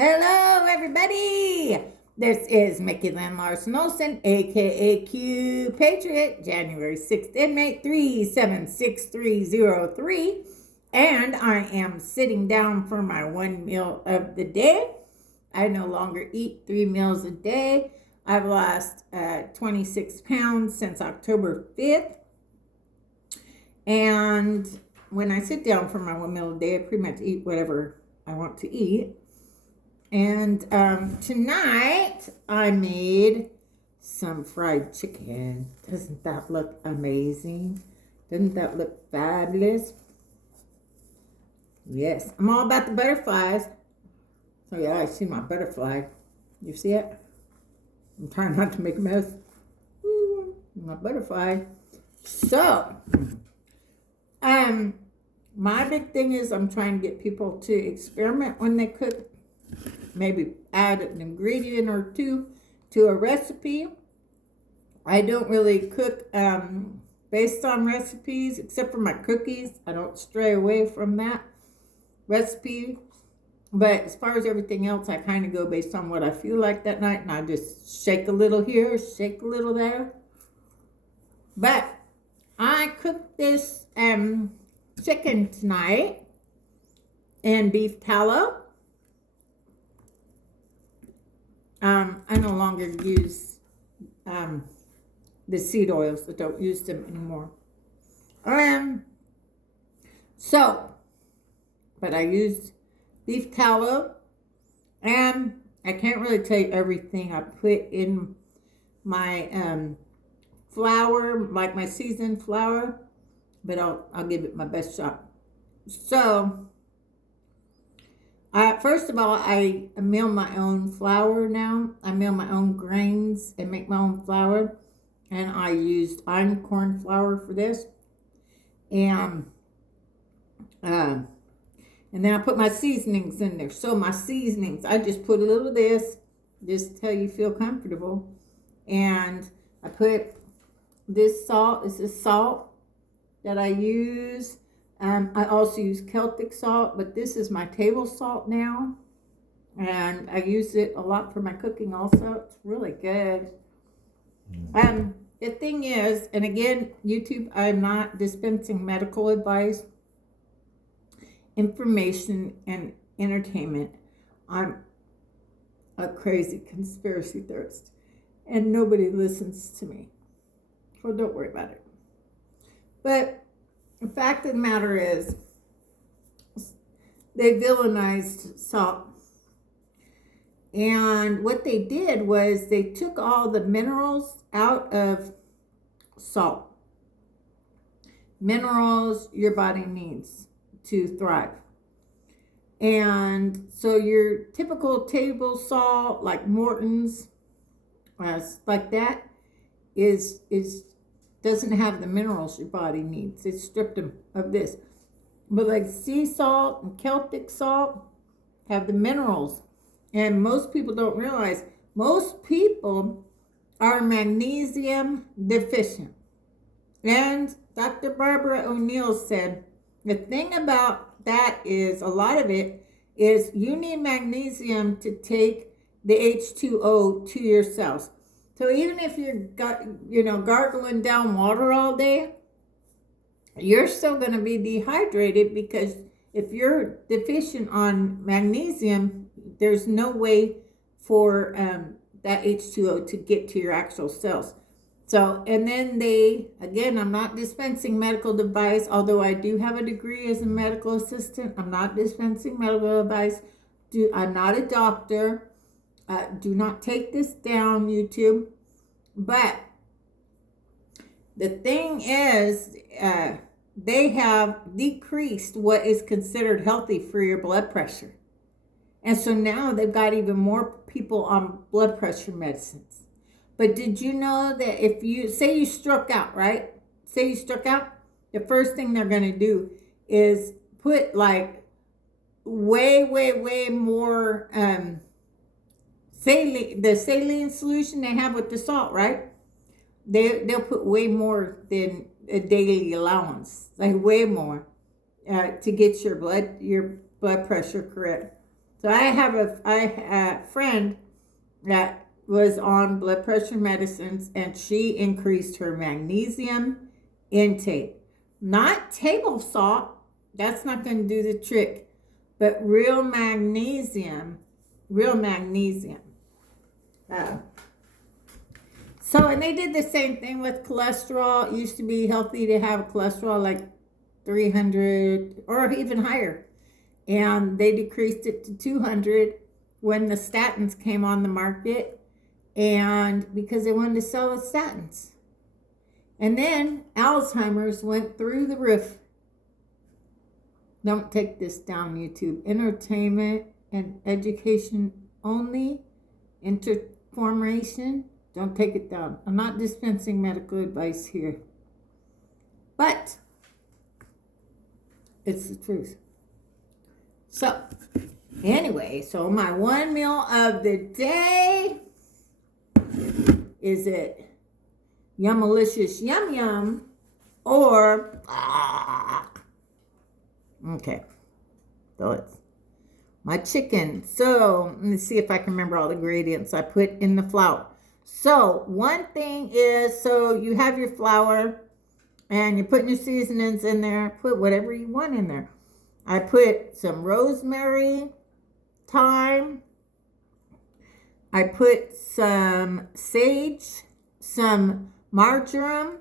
Hello, everybody. This is Mickey Lynn Larson-Olson, aka Q Patriot, January 6th, inmate 376303. And I am sitting down for my one meal of the day. I no longer eat 3 meals a day. I've lost 26 pounds since October 5th. And when I sit down for my one meal a day, I pretty much eat whatever I want to eat. And tonight I made some fried chicken. Doesn't that look amazing? Doesn't that look fabulous? Yes, I'm all about the butterflies. So yeah, I see my butterfly. You see it? I'm trying not to make a mess. Ooh, my butterfly. So, my big thing is I'm trying to get people to experiment when they cook. Maybe add an ingredient or two to a recipe. I don't really cook based on recipes, except for my cookies. I don't stray away from that recipe. But as far as everything else, I kind of go based on what I feel like that night, and I just shake a little here, shake a little there. But I cooked this chicken tonight and beef tallow. I no longer use the seed oils. I don't use them anymore. But I used beef tallow, and I can't really tell you everything I put in my flour, like my seasoned flour, but I'll give it my best shot. So, first of all, I mill my own flour now. I mill my own grains and make my own flour. And I used einkorn flour for this. And then I put my seasonings in there. So my seasonings, I just put a little of this, just till you feel comfortable. And I put this salt. This is salt that I use. I also use Celtic salt, but this is my table salt now. And I use it a lot for my cooking also. It's really good. The thing is, and again, YouTube, I'm not dispensing medical advice, information, and entertainment. I'm a crazy conspiracy theorist, and nobody listens to me. So don't worry about it. But the fact of the matter is, they villainized salt. And what they did was they took all the minerals out of salt. Minerals your body needs to thrive. And so your typical table salt, like Morton's, like that, is doesn't have the minerals your body needs. It stripped them of this. But like sea salt and Celtic salt have the minerals. And most people don't realize most people are magnesium deficient. And Dr. Barbara O'Neill said the thing about that is a lot of it is you need magnesium to take the H2O to your cells. So even if you're gargling down water all day, you're still going to be dehydrated, because if you're deficient on magnesium, there's no way for that H2O to get to your actual cells. So, and then again, I'm not dispensing medical advice, although I do have a degree as a medical assistant. I'm not dispensing medical advice. I'm not a doctor. Do not take this down, YouTube. But the thing is, they have decreased what is considered healthy for your blood pressure. And so now they've got even more people on blood pressure medicines. But did you know that if you, say you struck out, right? Say you struck out, the first thing they're going to do is put like way more saline, the saline solution they have with the salt, right? They'll put way more than a daily allowance, like way more, to get your blood pressure correct. So I have a friend that was on blood pressure medicines, and she increased her magnesium intake. Not table salt, that's not going to do the trick, but real magnesium, real magnesium. And they did the same thing with cholesterol. It used to be healthy to have cholesterol like 300 or even higher. And they decreased it to 200 when the statins came on the market, and because they wanted to sell the statins. And then Alzheimer's went through the roof. Don't take this down, YouTube. Entertainment and education only. Information. Don't take it down. I'm not dispensing medical advice here. But it's the truth. So, anyway, so my one meal of the day is it Yummalicious Yum Yum or okay. So it's my chicken. So let me see if I can remember all the ingredients I put in the flour. So one thing is, so you have your flour and you're putting your seasonings in there. Put whatever you want in there. I put some rosemary, thyme. I put some sage, some marjoram,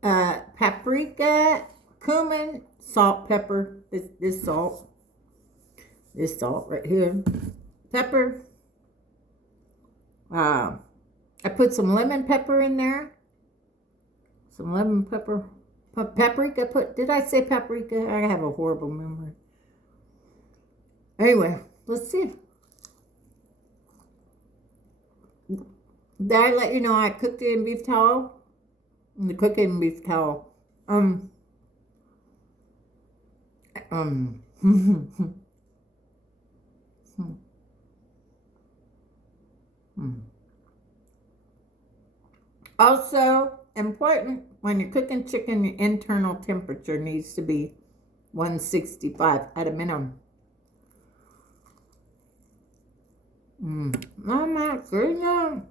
paprika, cumin, salt, pepper. This salt right here, pepper. I put some lemon pepper in there. Some lemon pepper. Paprika. Did I say paprika? I have a horrible memory. Anyway, let's see. Did I let you know I cooked it in beef tallow? The cooking in beef tallow. Also important, when you're cooking chicken, your internal temperature needs to be 165 at a minimum. Oh my goodness.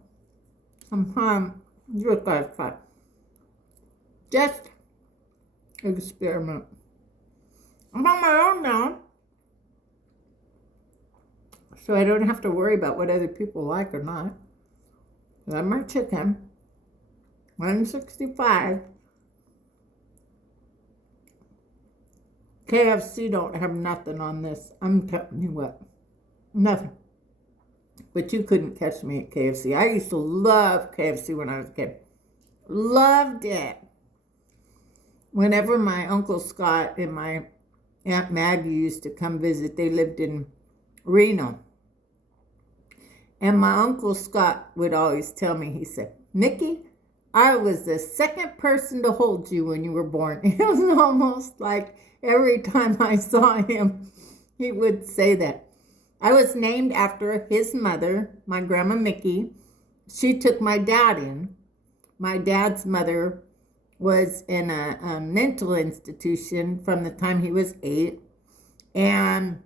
Sometimes you guys try. Just experiment. I'm on my own now, so I don't have to worry about what other people like or not. I my chicken, 165. KFC don't have nothing on this. I'm telling you what, nothing. But you couldn't catch me at KFC. I used to love KFC when I was a kid. Loved it. Whenever my Uncle Scott and my Aunt Maggie used to come visit, they lived in Reno. And my Uncle Scott would always tell me, he said, Nikki, I was the second person to hold you when you were born. It was almost like every time I saw him, he would say that. I was named after his mother, my grandma Mickey. She took my dad in. My dad's mother was in a mental institution from the time he was 8. And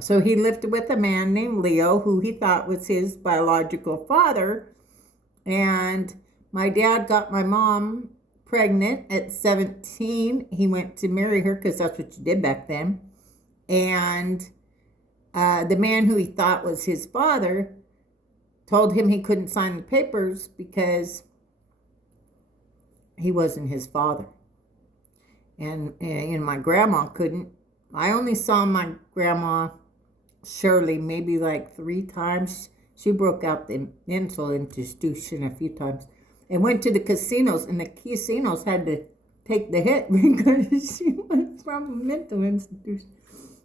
so he lived with a man named Leo, who he thought was his biological father. And my dad got my mom pregnant at 17. He went to marry her because that's what you did back then. And the man who he thought was his father told him he couldn't sign the papers because he wasn't his father. And my grandma couldn't. I only saw my grandma Shirley maybe like 3 times. She broke out the mental institution a few times and went to the casinos, and the casinos had to take the hit because she was from a mental institution.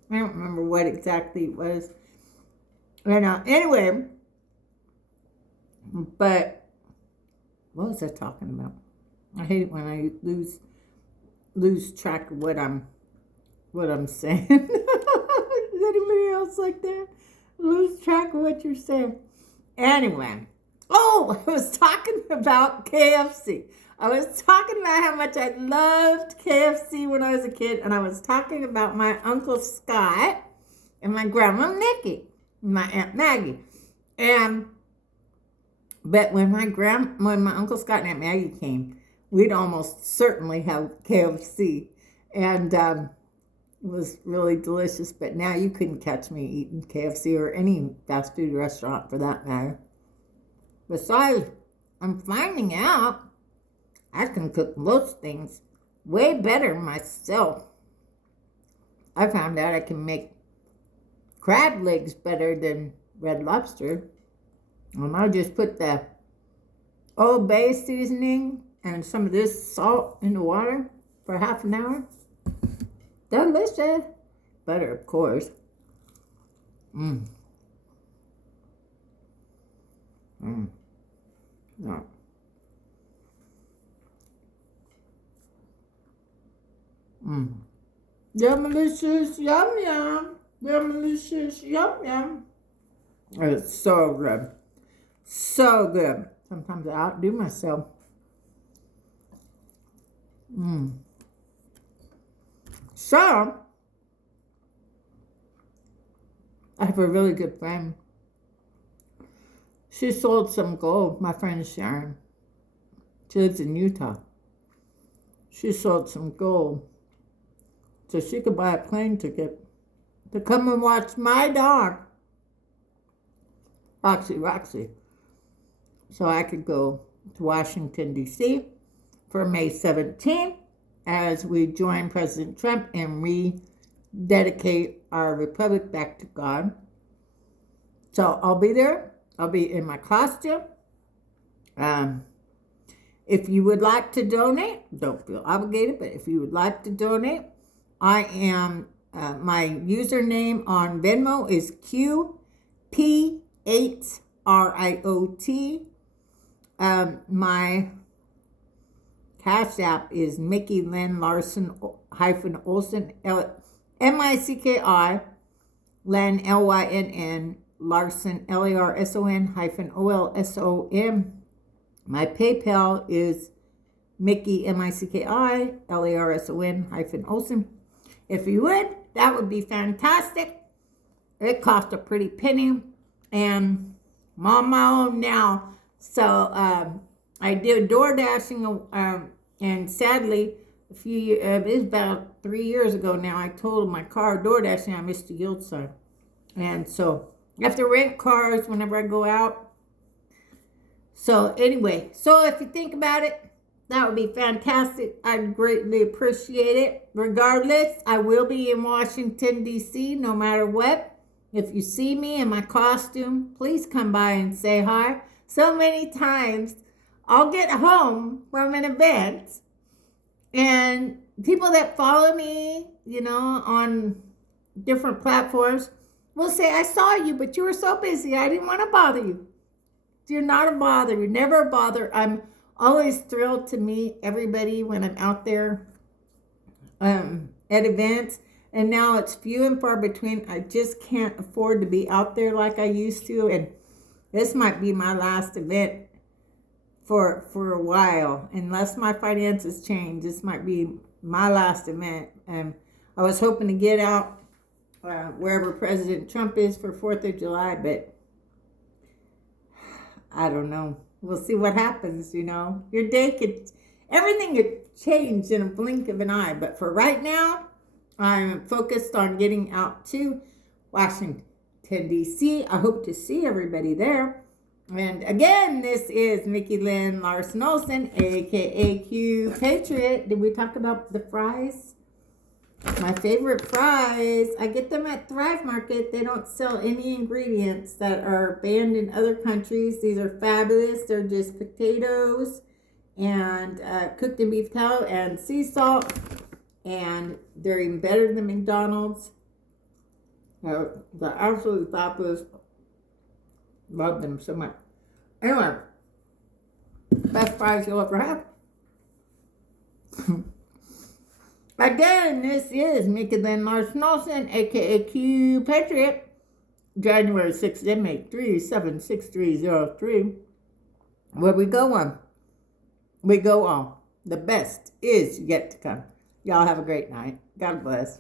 I don't remember what exactly it was. Anyway, but what was I talking about? I hate it when I lose track of what I'm saying. Is anybody else like that? Lose track of what you're saying. Anyway, I was talking about KFC. I was talking about how much I loved KFC when I was a kid, and I was talking about my Uncle Scott, and my grandma Nikki, and my Aunt Maggie. But when my Uncle Scott and Aunt Maggie came, we'd almost certainly have KFC. And it was really delicious. But now you couldn't catch me eating KFC or any fast food restaurant for that matter. Besides, I'm finding out I can cook most things way better myself. I found out I can make crab legs better than Red Lobster. And I'll just put the Old Bay seasoning and some of this salt in the water for half an hour. Delicious. Butter, of course. Yeah. Yum-delicious, yum-yum. Yum-delicious, yum-yum. It's so good. So good. Sometimes I outdo myself. So, I have a really good friend. She sold some gold, my friend Sharon. She lives in Utah. She sold some gold so she could buy a plane ticket to come and watch my dog, Roxy. So I could go to Washington, D.C. for May 17th as we join President Trump and rededicate our republic back to God. So I'll be there. I'll be in my costume. If you would like to donate, don't feel obligated, but if you would like to donate, I am, my username on Venmo is QP8RIOT. My Cash App is Mickey Lynn Larson-Olson, M-I-C-K-I, Lynn, L-Y-N-N, Larson, Larson-OLSON. My PayPal is Mickey, M-I-C-K-I, Larson-Olson. If you would, that would be fantastic. It cost a pretty penny, and I'm on my own now. So I did door dashing, and sadly, it was about 3 years ago now, I told my car door dashing I missed a yield sign. And so I have to rent cars whenever I go out. So anyway, so if you think about it, that would be fantastic. I'd greatly appreciate it. Regardless, I will be in Washington, D.C. no matter what. If you see me in my costume, please come by and say hi. So many times I'll get home from an event and people that follow me, on different platforms will say, I saw you, but you were so busy. I didn't want to bother you. You're not a bother. You're never a bother. I'm always thrilled to meet everybody when I'm out there at events. And now it's few and far between. I just can't afford to be out there like I used to. And this might be my last event for a while. Unless my finances change, this might be my last event. And I was hoping to get out wherever President Trump is for 4th of July, but I don't know. We'll see what happens, Your day everything could change in a blink of an eye. But for right now, I'm focused on getting out to Washington, D.C. I hope to see everybody there. And again, this is Mickey Lynn Larson-Olson, a.k.a. Q Patriot. Did we talk about the fries? My favorite fries. I get them at Thrive Market. They don't sell any ingredients that are banned in other countries. These are fabulous. They're just potatoes and cooked in beef tallow and sea salt. And they're even better than McDonald's. They're absolutely fabulous. Love them so much. Anyway, best fries you'll ever have. Again, this is Mickey Lynn Larson-Olson, a.k.a. Q Patriot. January 6th, inmate 376303. Where we go on. We go on. The best is yet to come. Y'all have a great night. God bless.